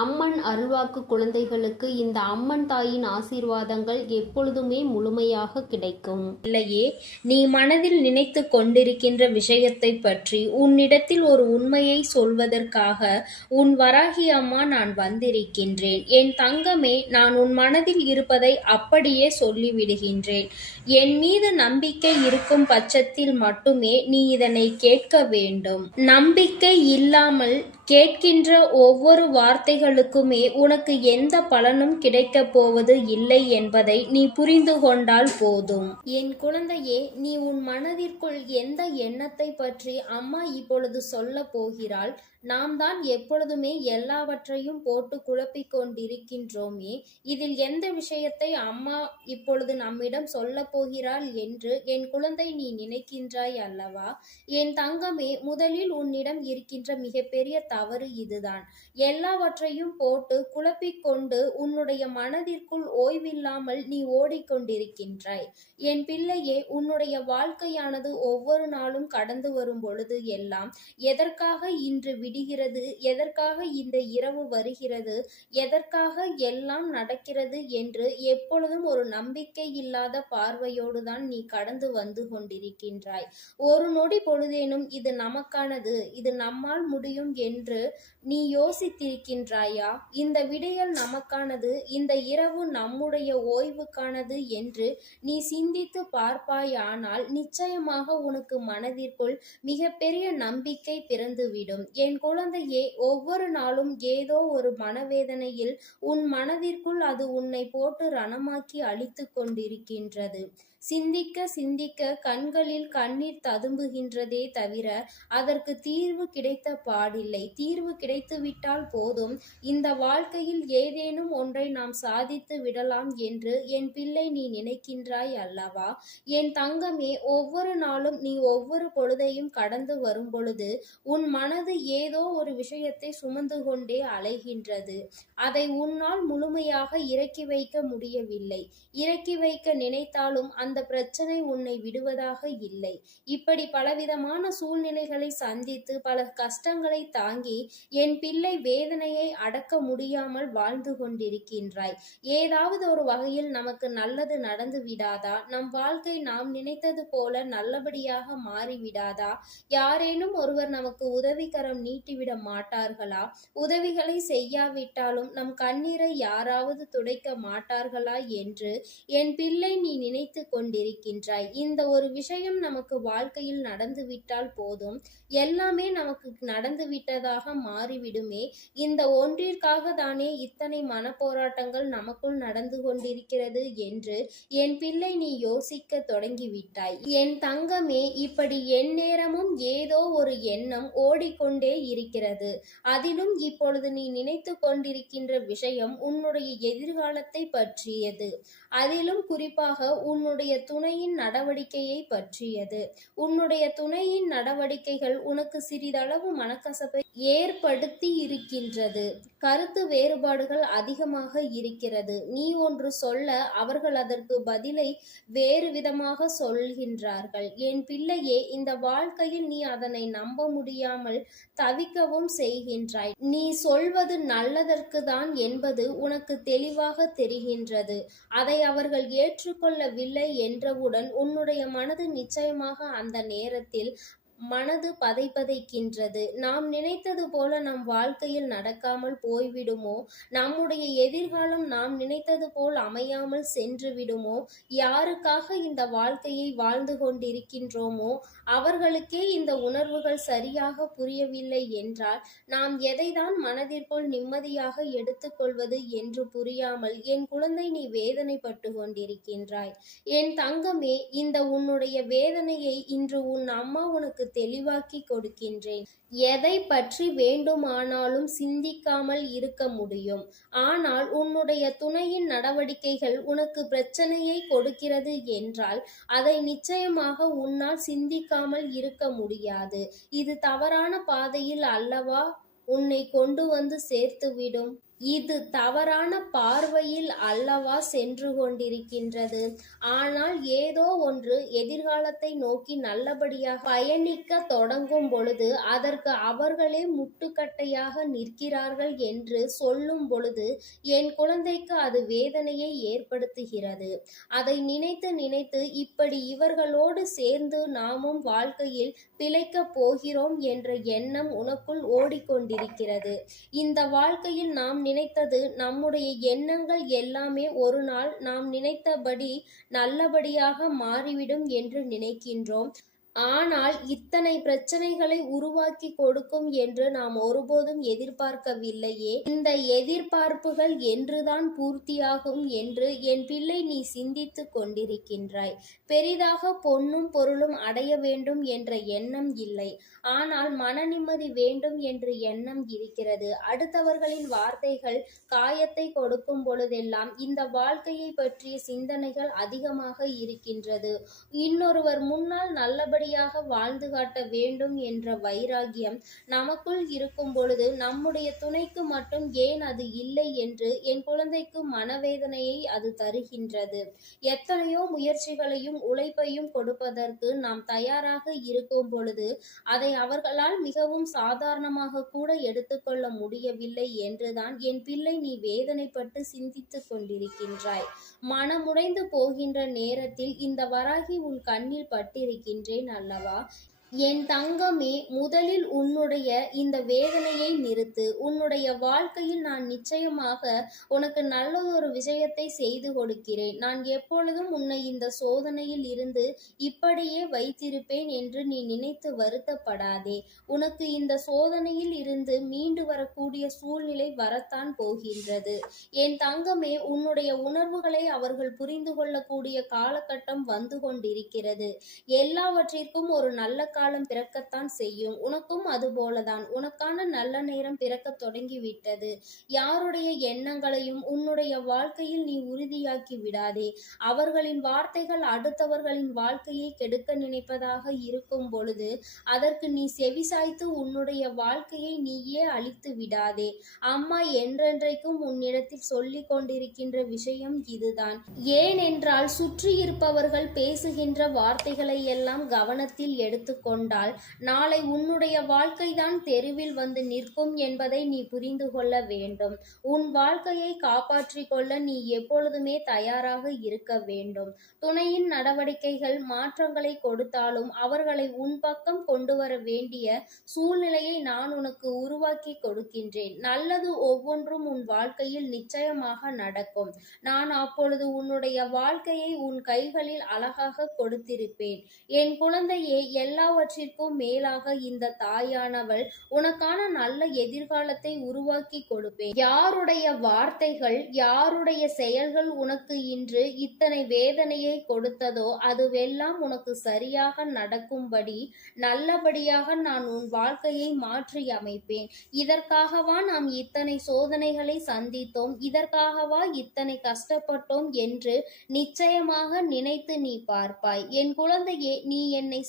அம்மன் அருள்வாக்கு குழந்தைகளுக்கு இந்த அம்மன் தாயின் ஆசீர்வாதங்கள் எப்பொழுதுமே முழுமையாக கிடைக்கும். இல்லையே நீ மனதில் நினைத்து கொண்டிருக்கின்ற விஷயத்தை பற்றி உன்னிடத்தில் ஒரு உண்மையை சொல்வதற்காக உன் வராகி அம்மா நான் வந்திருக்கின்றேன். என் தங்கமே நான் உன் மனதில் இருப்பதை அப்படியே சொல்லிவிடுகின்றேன். என் மீது நம்பிக்கை இருக்கும் பட்சத்தில் மட்டுமே நீ இதனை கேட்க வேண்டும். நம்பிக்கை இல்லாமல் கேட்கின்ற ஒவ்வொரு வார்த்தைகளுக்குமே உனக்கு எந்த பலனும் கிடைக்கப் போவது இல்லை என்பதை நீ புரிந்து கொண்டால் போதும். என் குழந்தையே நீ உன் மனதிற்குள் எந்த எண்ணத்தை பற்றி அம்மா இப்பொழுது சொல்ல போகிறாள்? நாம் தான் எப்பொழுதுமே எல்லாவற்றையும் போட்டு குழப்பிக் கொண்டிருக்கின்றோமே. இதில் எந்த விஷயத்தை அம்மா இப்பொழுது நம்மிடம் சொல்ல போகிறாள் என்று என் குழந்தை நீ நினைக்கின்றாய் அல்லவா? என் தங்கமே முதலில் உன்னிடம் இருக்கின்ற மிகப்பெரிய தவறு இதுதான். எல்லாவற்றையும் போட்டு குழப்பிக் கொண்டு உன்னுடைய மனதிற்குள் ஓய்வில்லாமல் நீ ஓடிக்கொண்டிருக்கின்றாய் என் பிள்ளையே உன்னுடைய வாழ்க்கையானது ஒவ்வொரு நாளும் கடந்து வரும் பொழுது எல்லாம் எதற்காக இன்று விடுகிறது. எதற்காக இந்த இரவு வருகிறது? எதற்காக எல்லாம் நடக்கிறது என்று எப்பொழுதும் ஒரு நம்பிக்கை இல்லாத பார்வையோடு தான் நீ கடந்து வந்து கொண்டிருக்கின்றாய். ஒரு நொடி பொழுதேனும் இது நமக்கானது. இது நம்மால் முடியும் என்று நீ யோசித்திருக்கின்றாயா? இந்த விடையல் நமக்கானது. இந்த இரவு நம்முடைய ஓய்வுக்கானது என்று நீ சிந்தித்து பார்ப்பாயானால் நிச்சயமாக உனக்கு மனதிற்குள் மிகப்பெரிய நம்பிக்கை பிறந்துவிடும். என் குழந்தையே ஒவ்வொரு நாளும் ஏதோ ஒரு மனவேதனையில் உன் மனதிற்குள் அது உன்னை போட்டு ரணமாக்கி அழித்து கொண்டிருக்கின்றது. சிந்திக்க சிந்திக்க கண்களில் கண்ணீர் ததும்புகின்றதே தவிர அதற்கு தீர்வு கிடைத்த பாடில்லை. தீர்வு கிடைத்துவிட்டால் போதும். இந்த வாழ்க்கையில் ஏதேனும் ஒன்றை நாம் சாதித்து விடலாம் என்று என் பிள்ளை நீ நினைக்கின்றாய் அல்லவா? என் தங்கமே ஒவ்வொரு நாளும் நீ ஒவ்வொரு பொழுதையும் கடந்து வரும் பொழுது உன் மனது ஏதோ ஒரு விஷயத்தை சுமந்து கொண்டே அலைகின்றது. அதை உன்னால் முழுமையாக இறக்கி வைக்க முடியவில்லை. இறக்கி வைக்க நினைத்தாலும் அந்த பிரச்சனை உன்னை விடுவதாக இல்லை. இப்படி பலவிதமான சூழ்நிலைகளை சந்தித்து பல கஷ்டங்களை தாங்கி என் பிள்ளை வேதனையை அடக்க முடியாமல் வாழ்ந்து கொண்டிருக்கின்றாய். ஏதாவது ஒரு வகையில் நமக்கு நல்லது நடந்து விடாதா? நம் வாழ்க்கை நாம் நினைத்தது போல நல்லபடியாக மாறிவிடாதா? யாரேனும் ஒருவர் நமக்கு உதவிக்கரம் நீட்டிவிட மாட்டார்களா? உதவிகளை செய்யாவிட்டாலும் நம் கண்ணீரை யாராவது துடைக்க மாட்டார்களா என்று என் பிள்ளை நீ நினைத்து கொண்டிருக்கின்றாய். இந்த ஒரு விஷயம் நமக்கு வாழ்க்கையில் நடந்துவிட்டால் போதும். எல்லாமே நமக்கு நடந்து விட்டதாக மாறிவிடுமே. இந்த ஒன்றிற்காக தானே இத்தனை மனப்போராட்டங்கள் நமக்குள் நடந்து கொண்டிருக்கிறது என்று என் பிள்ளை நீ யோசிக்க தொடங்கிவிட்டாய். என் தங்கமே இப்படி எந்நேரமும் ஏதோ ஒரு எண்ணம் ஓடிக்கொண்டே இருக்கிறது. அதிலும் இப்பொழுது நீ நினைத்து கொண்டிருக்கின்ற விஷயம் உன்னுடைய எதிர்காலத்தை பற்றியது. அதிலும் குறிப்பாக உன்னுடைய துணையின் நடவடிக்கையை பற்றியது. உன்னுடைய துணையின் நடவடிக்கைகள் உனக்கு சிறிதளவு மனக்கசப்பை ஏற்படுத்தி இருக்கின்றது. கருத்து வேறுபாடுகள் அதிகமாக இருக்கிறது. நீ ஒன்று சொல்ல அவர்கள் அதற்கு பதிலை வேறு விதமாக சொல்கின்றார்கள். என் பிள்ளையே இந்த வாழ்க்கையில் நீ அதனை நம்ப முடியாமல் தவிக்கவும் செய்கின்றாய். நீ சொல்வது நல்லதற்கு தான் என்பது உனக்கு தெளிவாக தெரிகின்றது. அதை அவர்கள் ஏற்றுக்கொள்ளவில்லை என்றவுடன் உன்னுடைய மனது நிச்சயமாக அந்த நேரத்தில் மனது பதைபதைக்கின்றது. நாம் நினைத்தது போல நம் வாழ்க்கையில் நடக்காமல் போய்விடுமோ? நம்முடைய எதிர்காலம் நாம் நினைத்தது போல் அமையாமல் சென்று விடுமோ யாருக்காக இந்த வாழ்க்கையை வாழ்ந்து கொண்டிருக்கின்றோமோ? அவர்களுக்கே இந்த உணர்வுகள் சரியாக புரியவில்லை என்றால் நாம் எதைதான் மனதிற்குள் நிம்மதியாக எடுத்துக்கொள்வது என்று புரியாமல் என் குழந்தை நீ வேதனைப்பட்டு கொண்டிருக்கின்றாய். என் தங்கமே இந்த உன்னுடைய வேதனையை இன்று உன் அம்மா உனக்கு தெளிவாக்கி கொடுக்கின்றேன். எதை பற்றி வேண்டுமானாலும் சிந்திக்காமல் இருக்க முடியும். ஆனால் உன்னுடைய துணையின் நடவடிக்கைகள் உனக்கு பிரச்சனையை கொடுக்கிறது என்றால் அதை நிச்சயமாக உன்னால் சிந்திக்காமல் இருக்க முடியாது. இது தவறான பாதையில் அல்லவா உன்னை கொண்டு வந்து சேர்த்துவிடும்? இது தவறான பார்வையில் அல்லவா சென்று கொண்டிருக்கின்றது. ஆனால் ஏதோ ஒன்று எதிர்காலத்தை நோக்கி நல்லபடியாக பயணிக்க தொடங்கும் பொழுது அதற்கு அவர்களே முட்டுக்கட்டையாக நிற்கிறார்கள் என்று சொல்லும் பொழுது என் குழந்தைக்கு அது வேதனையை ஏற்படுத்துகிறது. அதை நினைத்து நினைத்து இப்படி இவர்களோடு சேர்ந்து நாமும் வாழ்க்கையில் பிழைக்கப் போகிறோம் என்ற எண்ணம் உனக்குள் ஓடிக்கொண்டிருக்கிறது. இந்த வாழ்க்கையில் நாம் நினைத்தது நம்முடைய எண்ணங்கள் எல்லாமே ஒரு நாள் நாம் நினைத்தபடி நல்லபடியாக மாறிவிடும் என்று நினைக்கின்றோம். ஆனால் இத்தனை பிரச்சனைகளை உருவாக்கி கொடுக்கும் என்று நாம் ஒருபோதும் எதிர்பார்க்கவில்லையே. இந்த எதிர்பார்ப்புகள் என்றுதான் பூர்த்தியாகும் என்று என் பிள்ளை நீ சிந்தித்துக் கொண்டிருக்கின்றாய். பெரிதாக பொன்னும் பொருளும் அடைய வேண்டும் என்ற எண்ணம் இல்லை. ஆனால் மன நிம்மதி வேண்டும் என்ற எண்ணம் இருக்கிறது. அடுத்தவர்களின் வார்த்தைகள் காயத்தை கொடுக்கும் பொழுதெல்லாம் இந்த வாழ்க்கையை பற்றிய சிந்தனைகள் அதிகமாக இருக்கின்றது. இன்னொருவர் முன்னால் நல்லபடி நல்லபடியாக வாழ்ந்து காட்ட வேண்டும் என்ற வைராகியம் நமக்குள் இருக்கும் பொழுது நம்முடைய துணைக்கு மட்டும் ஏன் அது இல்லை என்று என் குழந்தைக்கு மனவேதனையை அது தருகின்றது. எத்தனையோ முயற்சிகளையும் உழைப்பையும் கொடுப்பதற்கு நாம் தயாராக இருக்கும் பொழுது அதை அவர்களால் மிகவும் சாதாரணமாக கூட எடுத்துக்கொள்ள முடியவில்லை என்றுதான் என் பிள்ளை நீ வேதனைப்பட்டு சிந்தித்துக் கொண்டிருக்கின்றாய். மனமுடைந்து போகின்ற நேரத்தில் இந்த வராகி உன் கண்ணில் பட்டிருக்கின்றேன் அல்லவா என் தங்கமே முதலில் உன்னுடைய இந்த வேதனையை நிறுத்து. உன்னுடைய வாழ்க்கையில் நான் நிச்சயமாக உனக்கு நல்ல ஒரு விஷயத்தை செய்து கொடுக்கிறேன். நான் எப்பொழுதும் உன்னை இந்த சோதனையில் இருந்து இப்படியே வைத்திருப்பேன் என்று நீ நினைத்து வருத்தப்படாதே. உனக்கு இந்த சோதனையில் இருந்து மீண்டு வரக்கூடிய சூழ்நிலை வரத்தான் போகின்றது. என் தங்கமே உன்னுடைய உணர்வுகளை அவர்கள் புரிந்து கொள்ளக்கூடிய காலகட்டம் வந்து கொண்டிருக்கிறது. எல்லாவற்றிற்கும் ஒரு நல்ல காலம் பிறக்கத்தான் செய்யும். உனக்கும் அதுபோலதான். உனக்கான நல்ல நேரம் பிறக்க தொடங்கிவிட்டது. யாருடைய எண்ணங்களையும் உன்னுடைய வாழ்க்கையில் நீ உறுதியாக்கி விடாதே. அவர்களின் வார்த்தைகள் அடுத்தவர்களின் வாழ்க்கையை கெடுக்க நினைப்பதாக இருக்கும் பொழுது அதற்கு நீ செவிசாய்த்து உன்னுடைய வாழ்க்கையை நீயே அழித்து விடாதே. அம்மா என்றென்றைக்கும் உன்னிடத்தில் சொல்லிக் கொண்டிருக்கின்ற விஷயம் இதுதான். ஏனென்றால் சுற்றி இருப்பவர்கள் பேசுகின்ற வார்த்தைகளை எல்லாம் கவனத்தில் கொண்டால் நாளை உன்னுடைய வாழ்க்கைதான் தெருவில் வந்து நிற்கும் என்பதை நீ புரிந்து கொள்ள வேண்டும். உன் வாழ்க்கையை காப்பாற்றிக் கொள்ள நீ எப்பொழுதுமே தயாராக இருக்க வேண்டும். துணையின் நடவடிக்கைகள் மாற்றங்களை கொடுத்தாலும் அவர்களை உன் பக்கம் கொண்டு வர வேண்டிய சூழ்நிலையை நான் உனக்கு உருவாக்கி கொடுக்கின்றேன். நல்லது ஒவ்வொன்றும் உன் வாழ்க்கையில் நிச்சயமாக நடக்கும். நான் அப்பொழுது உன்னுடைய வாழ்க்கையை உன் கைகளில் அழகாக கொடுத்திருப்பேன். என் குழந்தையே எல்லாவற்றிற்கும் மேலாக இந்த தாயானவள் உனக்கான நல்ல எதிர்காலத்தை உருவாக்கி கொடுப்பேன். யாருடைய வார்த்தைகள் யாருடைய செயல்கள் உனக்கு இன்று இத்தனை வேதனையை கொடுத்ததோ அதுவெல்லாம் உனக்கு சரியாக நடக்கும்படி நல்லபடியாக நான் உன் வாழ்க்கையை மாற்றி அமைப்பேன். இதற்காகவா நாம் இத்தனை சோதனைகளை சந்தித்தோம் இதற்காகவா இத்தனை கஷ்டப்பட்டோம் என்று நிச்சயமாக நினைத்து நீ பார்ப்பாய். என் குழந்தையே நீ என்னை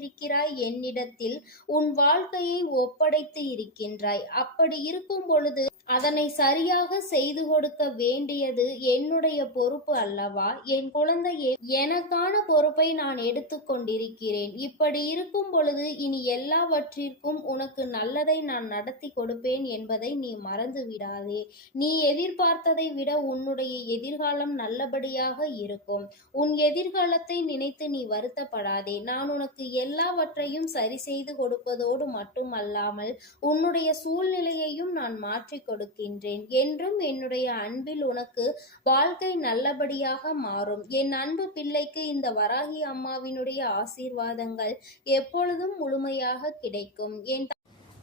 இருக்கிறாய் என்னிடத்தில். உன் வாழ்க்கையை ஒப்படைத்து இருக்கின்றாய். அப்படி இருக்கும் பொழுது அதனை சரியாக செய்து கொடுக்க வேண்டியது என்னுடைய பொறுப்பு அல்லவா? என் குழந்தையே எனக்கான பொறுப்பை நான் எடுத்துக்கொண்டிருக்கிறேன் இப்படி இருக்கும் பொழுது இனி எல்லாவற்றிற்கும் உனக்கு நல்லதை நான் நடத்தி கொடுப்பேன் என்பதை நீ மறந்து விடாதே. நீ எதிர்பார்த்ததை விட உன்னுடைய எதிர்காலம் நல்லபடியாக இருக்கும். உன் எதிர்காலத்தை நினைத்து நீ வருத்தப்படாதே. நான் உனக்கு எல்லா எல்லாவற்றையும் சரி செய்து கொடுப்பதோடு மட்டுமல்லாமல் உன்னுடைய சூழ்நிலையையும் நான் மாற்றிக் கொடுக்கின்றேன். என்றும் என்னுடைய அன்பில் உனக்கு வாழ்க்கை நல்லபடியாக மாறும். என் அன்பு பிள்ளைக்கு இந்த வராகி அம்மாவினுடைய ஆசீர்வாதங்கள் எப்பொழுதும் முழுமையாக கிடைக்கும். என்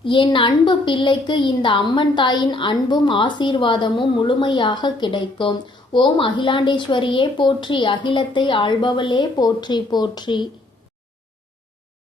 என் அன்பு பிள்ளைக்கு இந்த அம்மன் தாயின் அன்பும் ஆசீர்வாதமும் முழுமையாக கிடைக்கும். ஓம் அகிலாண்டேஸ்வரியே போற்றி அகிலத்தை ஆள்பவளே போற்றி போற்றி.